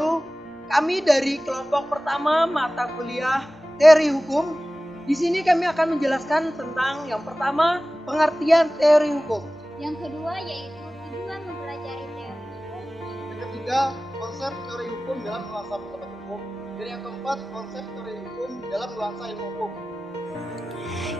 wabarakatuh. Kami dari kelompok pertama mata kuliah Teori Hukum. Di sini kami akan menjelaskan tentang yang pertama, pengertian teori hukum. Yang kedua yaitu tujuan mempelajari teori hukum. Yang ketiga, konsep teori hukum dalam nuansa filsafat hukum. Dan yang keempat, konsep teori hukum dalam nuansa ilmu hukum.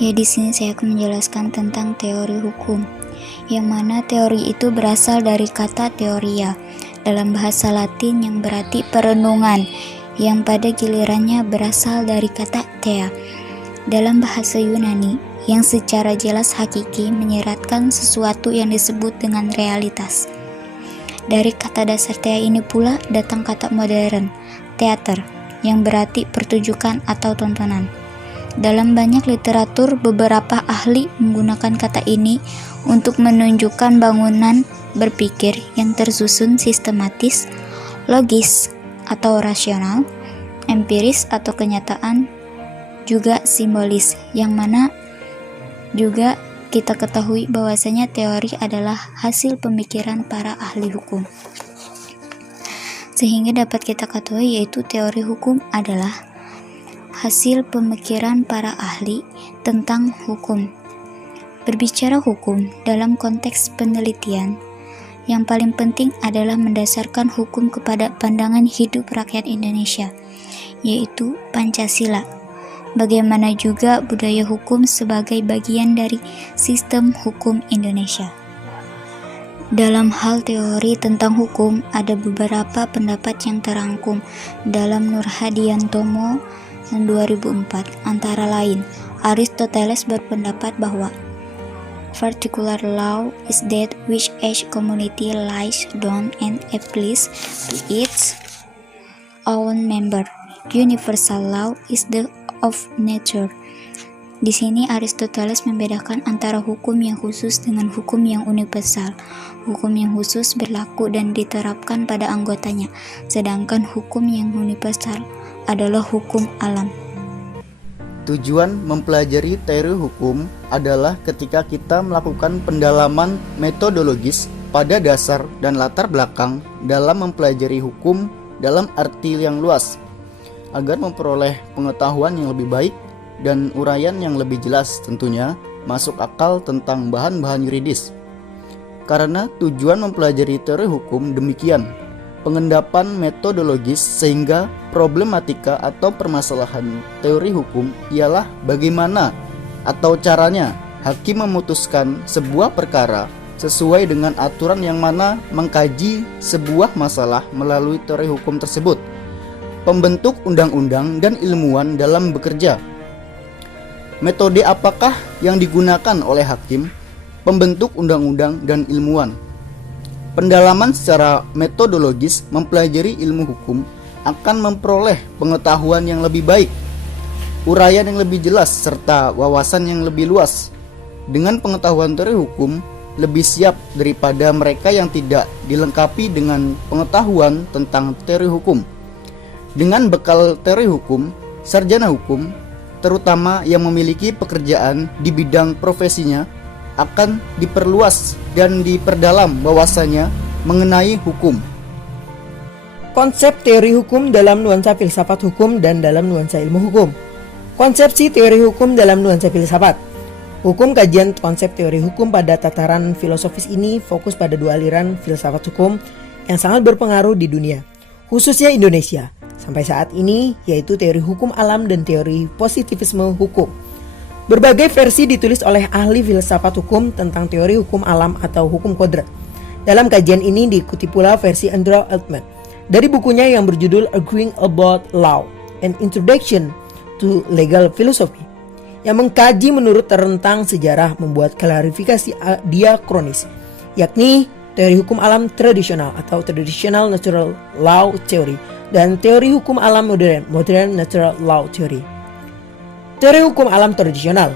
Ya, di sini saya akan menjelaskan tentang teori hukum, yang mana teori itu berasal dari kata teoria dalam bahasa Latin yang berarti perenungan, yang pada gilirannya berasal dari kata thea dalam bahasa Yunani, yang secara jelas hakiki menyeratkan sesuatu yang disebut dengan realitas. Dari kata dasar thea ini pula datang kata modern, teater, yang berarti pertunjukan atau tontonan. Dalam banyak literatur, beberapa ahli menggunakan kata ini untuk menunjukkan bangunan berpikir yang tersusun sistematis, logis atau rasional, empiris atau kenyataan, juga simbolis, yang mana juga kita ketahui bahwasanya teori adalah hasil pemikiran para ahli hukum. Sehingga dapat kita ketahui yaitu teori hukum adalah hasil pemikiran para ahli tentang hukum. Berbicara hukum dalam konteks penelitian, yang paling penting adalah mendasarkan hukum kepada pandangan hidup rakyat Indonesia, yaitu Pancasila. Bagaimana juga budaya hukum sebagai bagian dari sistem hukum Indonesia. Dalam hal teori tentang hukum, ada beberapa pendapat yang terangkum dalam Nurhadiantomo 2004. Antara lain, Aristoteles berpendapat bahwa particular law is that which each community lays down and applies to its own member. Universal law is the of nature. Di sini Aristoteles membedakan antara hukum yang khusus dengan hukum yang universal. Hukum yang khusus berlaku dan diterapkan pada anggotanya, sedangkan hukum yang universal adalah hukum alam. Tujuan mempelajari teori hukum adalah ketika kita melakukan pendalaman metodologis pada dasar dan latar belakang dalam mempelajari hukum dalam arti yang luas, agar memperoleh pengetahuan yang lebih baik dan uraian yang lebih jelas, tentunya masuk akal tentang bahan-bahan yuridis. Karena tujuan mempelajari teori hukum demikian, pengendapan metodologis, sehingga problematika atau permasalahan teori hukum ialah bagaimana atau caranya hakim memutuskan sebuah perkara sesuai dengan aturan yang mana mengkaji sebuah masalah melalui teori hukum tersebut. Pembentuk undang-undang dan ilmuwan dalam bekerja. Metode apakah yang digunakan oleh hakim, pembentuk undang-undang dan ilmuwan? Pendalaman secara metodologis mempelajari ilmu hukum akan memperoleh pengetahuan yang lebih baik, uraian yang lebih jelas, serta wawasan yang lebih luas. Dengan pengetahuan teori hukum, lebih siap daripada mereka yang tidak dilengkapi dengan pengetahuan tentang teori hukum. Dengan bekal teori hukum, sarjana hukum, terutama yang memiliki pekerjaan di bidang profesinya, akan diperluas dan diperdalam wawasannya mengenai hukum. Konsep teori hukum dalam nuansa filsafat hukum dan dalam nuansa ilmu hukum. Konsepsi teori hukum dalam nuansa filsafat. Hukum kajian konsep teori hukum pada tataran filosofis ini fokus pada dua aliran filsafat hukum yang sangat berpengaruh di dunia, khususnya Indonesia, sampai saat ini, yaitu teori hukum alam dan teori positivisme hukum. Berbagai versi ditulis oleh ahli filsafat hukum tentang teori hukum alam atau hukum kodrat. Dalam kajian ini diikuti pula versi Andrew Altman dari bukunya yang berjudul Arguing About Law, An Introduction to Legal Philosophy, yang mengkaji menurut rentang sejarah membuat klarifikasi diakronis, yakni teori hukum alam tradisional atau Traditional Natural Law Theory dan teori hukum alam modern, Modern Natural Law Theory. Teori hukum alam tradisional.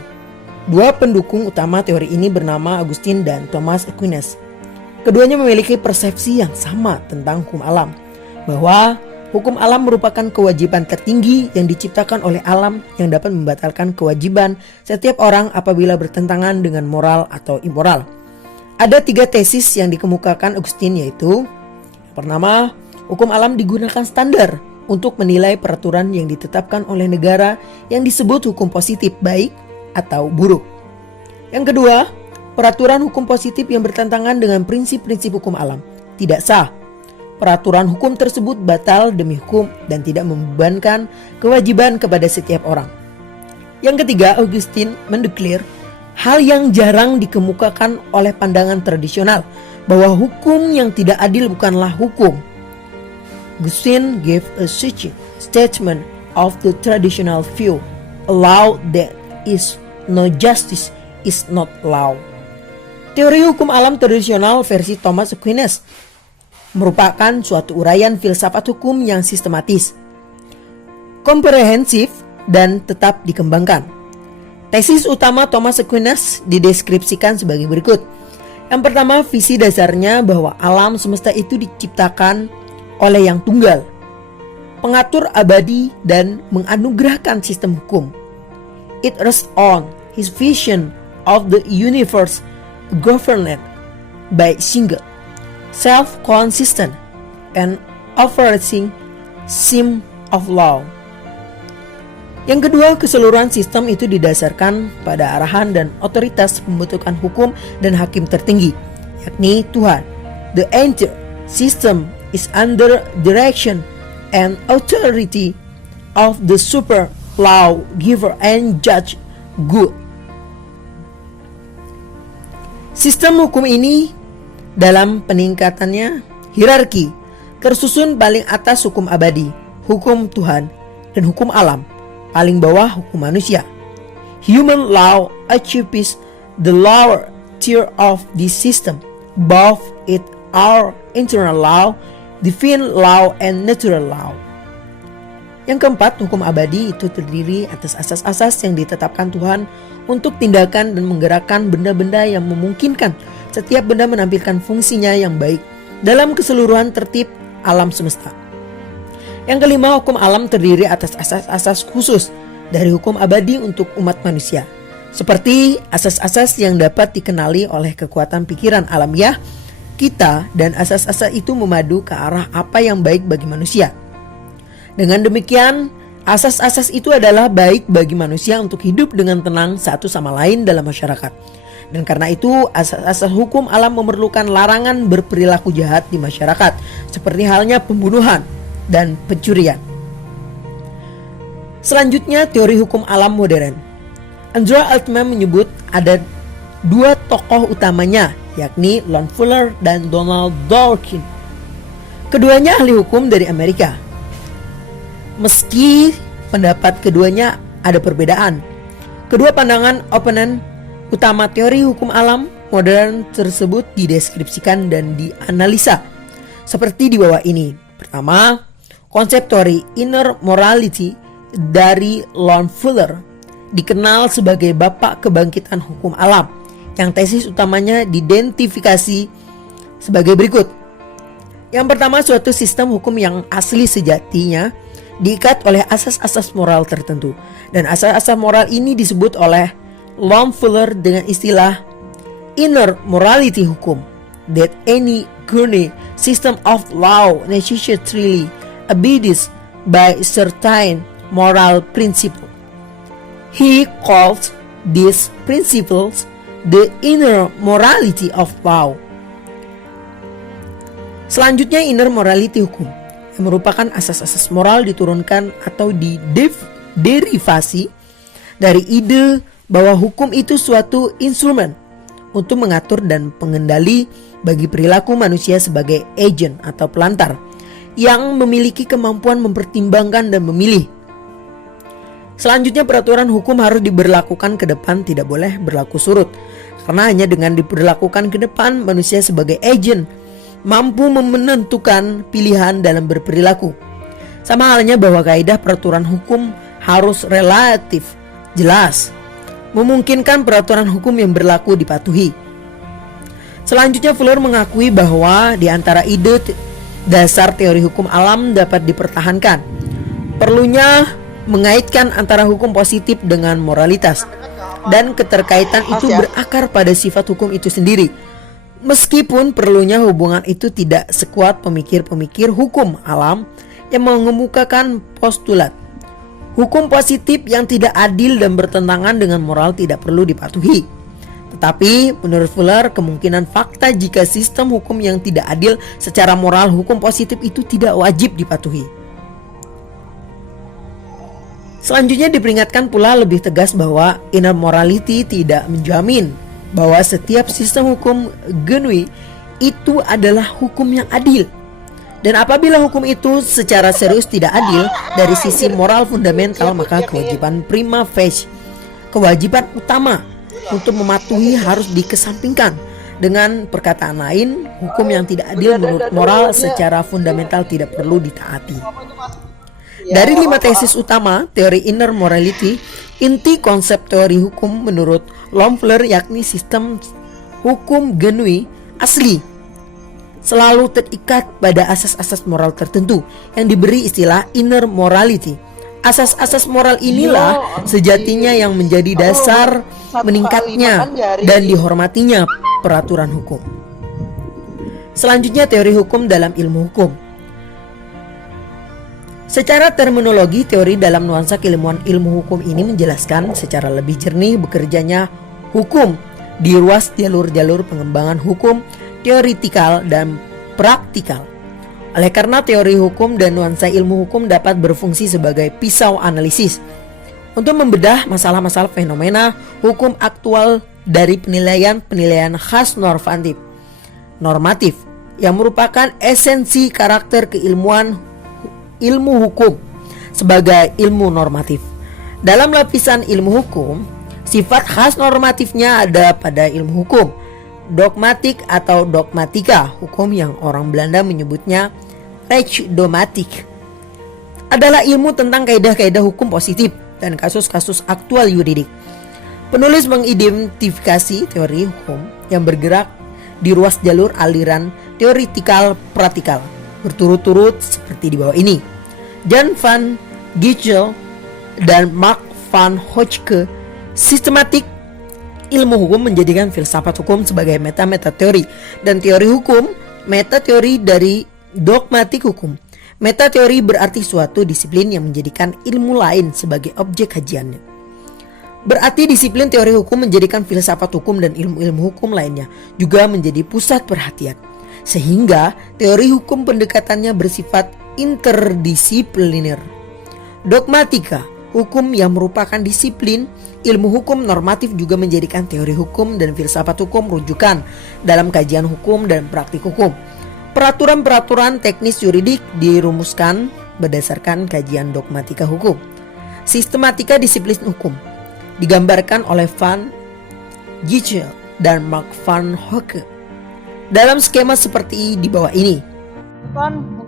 Dua pendukung utama teori ini bernama Augustine dan Thomas Aquinas. Keduanya memiliki persepsi yang sama tentang hukum alam, bahwa hukum alam merupakan kewajiban tertinggi yang diciptakan oleh alam yang dapat membatalkan kewajiban setiap orang apabila bertentangan dengan moral atau immoral. Ada 3 tesis yang dikemukakan Augustine, yaitu yang pertama, Hukum alam digunakan standar untuk menilai peraturan yang ditetapkan oleh negara yang disebut hukum positif baik atau buruk. Yang kedua, peraturan hukum positif yang bertentangan dengan prinsip-prinsip hukum alam tidak sah. Peraturan hukum tersebut batal demi hukum dan tidak membebankan kewajiban kepada setiap orang. Yang ketiga, Augustine mendeklar hal yang jarang dikemukakan oleh pandangan tradisional, bahwa hukum yang tidak adil bukanlah hukum. Augustine gave a searching statement of the traditional view, a law that is no justice is not law. Teori hukum alam tradisional versi Thomas Aquinas merupakan suatu uraian filsafat hukum yang sistematis, komprehensif, dan tetap dikembangkan. Tesis utama Thomas Aquinas dideskripsikan sebagai berikut. Yang pertama, visi dasarnya bahwa alam semesta itu diciptakan oleh yang tunggal, pengatur abadi dan menganugerahkan sistem hukum. It rests on his vision of the universe governed by single, self-consistent, and overarching scheme of law. Yang kedua, keseluruhan sistem itu didasarkan pada arahan dan otoritas pembentukan hukum dan hakim tertinggi, yakni Tuhan. The entire system is under direction and authority of the super law giver and judge good. Sistem hukum ini dalam peningkatannya hierarki tersusun paling atas hukum abadi, hukum Tuhan, dan hukum alam, paling bawah hukum manusia. Human law achieves the lower tier of this system. Above it are internal law, divine law, and natural law. Yang keempat, hukum abadi itu terdiri atas asas-asas yang ditetapkan Tuhan untuk tindakan dan menggerakkan benda-benda yang memungkinkan setiap benda menampilkan fungsinya yang baik dalam keseluruhan tertib alam semesta. Yang kelima, hukum alam terdiri atas asas-asas khusus dari hukum abadi untuk umat manusia, seperti asas-asas yang dapat dikenali oleh kekuatan pikiran alamiah kita, dan asas-asas itu memadu ke arah apa yang baik bagi manusia. Dengan demikian, asas-asas itu adalah baik bagi manusia untuk hidup dengan tenang satu sama lain dalam masyarakat. Dan karena itu, asas-asas hukum alam memerlukan larangan berperilaku jahat di masyarakat, seperti halnya pembunuhan dan pencurian. Selanjutnya, teori hukum alam modern. Andrew Altman menyebut ada dua tokoh utamanya, yakni Lon Fuller dan Donald Dworkin. Keduanya ahli hukum dari Amerika. Meski pendapat keduanya ada perbedaan, kedua pandangan oponent utama teori hukum alam modern tersebut dideskripsikan dan dianalisa seperti di bawah ini. Pertama, konsep teori inner morality dari Lon Fuller dikenal sebagai bapak kebangkitan hukum alam, yang tesis utamanya diidentifikasi sebagai berikut. Yang pertama, suatu sistem hukum yang asli sejatinya diikat oleh asas-asas moral tertentu, dan asas-asas moral ini disebut oleh Lon Fuller dengan istilah inner morality hukum, that any gurney system of law necessarily abides by certain moral principle. He calls these principles the inner morality of law. Selanjutnya, inner morality hukum, yang merupakan asas-asas moral diturunkan atau derivasi dari ide bahwa hukum itu suatu instrumen untuk mengatur dan pengendali bagi perilaku manusia sebagai agent atau pelantar yang memiliki kemampuan mempertimbangkan dan memilih. Selanjutnya, peraturan hukum harus diberlakukan ke depan, tidak boleh berlaku surut, karena hanya dengan diberlakukan ke depan manusia sebagai agent mampu menentukan pilihan dalam berperilaku. Sama halnya bahwa kaidah peraturan hukum harus relatif jelas, memungkinkan peraturan hukum yang berlaku dipatuhi. Selanjutnya, Fuller mengakui bahwa di antara ide dasar teori hukum alam dapat dipertahankan perlunya mengaitkan antara hukum positif dengan moralitas, dan keterkaitan itu berakar pada sifat hukum itu sendiri. Meskipun perlunya hubungan itu tidak sekuat pemikir-pemikir hukum alam yang mengemukakan postulat hukum positif yang tidak adil dan bertentangan dengan moral tidak perlu dipatuhi. Tetapi menurut Fuller, kemungkinan fakta jika sistem hukum yang tidak adil secara moral hukum positif itu tidak wajib dipatuhi. Selanjutnya diperingatkan pula lebih tegas bahwa inner morality tidak menjamin bahwa setiap sistem hukum genui itu adalah hukum yang adil. Dan apabila hukum itu secara serius tidak adil dari sisi moral fundamental, maka kewajiban prima facie, kewajiban utama untuk mematuhi harus dikesampingkan. Dengan perkataan lain, hukum yang tidak adil menurut moral secara fundamental tidak perlu ditaati. Dari 5 tesis utama teori inner morality, inti konsep teori hukum menurut Loeffler yakni sistem hukum genui asli selalu terikat pada asas-asas moral tertentu yang diberi istilah inner morality. Asas-asas moral inilah sejatinya yang menjadi dasar meningkatnya dan dihormatinya peraturan hukum. Selanjutnya teori hukum dalam ilmu hukum. Secara terminologi, teori dalam nuansa keilmuan ilmu hukum ini menjelaskan secara lebih jernih bekerjanya hukum di ruas jalur-jalur pengembangan hukum teoritikal dan praktikal. Oleh karena teori hukum dan nuansa ilmu hukum dapat berfungsi sebagai pisau analisis untuk membedah masalah-masalah fenomena hukum aktual dari penilaian-penilaian khas normatif yang merupakan esensi karakter keilmuan ilmu hukum sebagai ilmu normatif. Dalam lapisan ilmu hukum, sifat khas normatifnya ada pada ilmu hukum. Dogmatik atau dogmatika, hukum yang orang Belanda menyebutnya rechtsdogmatik, adalah ilmu tentang kaidah-kaidah hukum positif dan kasus-kasus aktual yuridik. Penulis mengidentifikasi teori hukum yang bergerak di ruas jalur aliran teoritikal praktikal berturut-turut seperti di bawah ini. Jan van Gichel dan Mark van Hoecke sistematik ilmu hukum menjadikan filsafat hukum sebagai meta-meta teori dan teori hukum meta teori dari dogmatik hukum. Meta teori berarti suatu disiplin yang menjadikan ilmu lain sebagai objek kajiannya. Berarti disiplin teori hukum menjadikan filsafat hukum dan ilmu-ilmu hukum lainnya juga menjadi pusat perhatian. Sehingga teori hukum pendekatannya bersifat interdisipliner. Dogmatika, hukum yang merupakan disiplin ilmu hukum normatif juga menjadikan teori hukum dan filsafat hukum rujukan dalam kajian hukum dan praktik hukum. Peraturan-peraturan teknis yuridik dirumuskan berdasarkan kajian dogmatika hukum. Sistematika disiplin hukum digambarkan oleh Van Gichel dan Mark van Hoecke dalam skema seperti di bawah ini.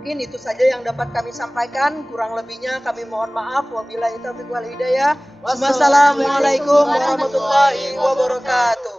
Mungkin itu saja yang dapat kami sampaikan. Kurang lebihnya kami mohon maaf. Wabillahi taufiq wal hidayah. Wassalamualaikum warahmatullahi wabarakatuh.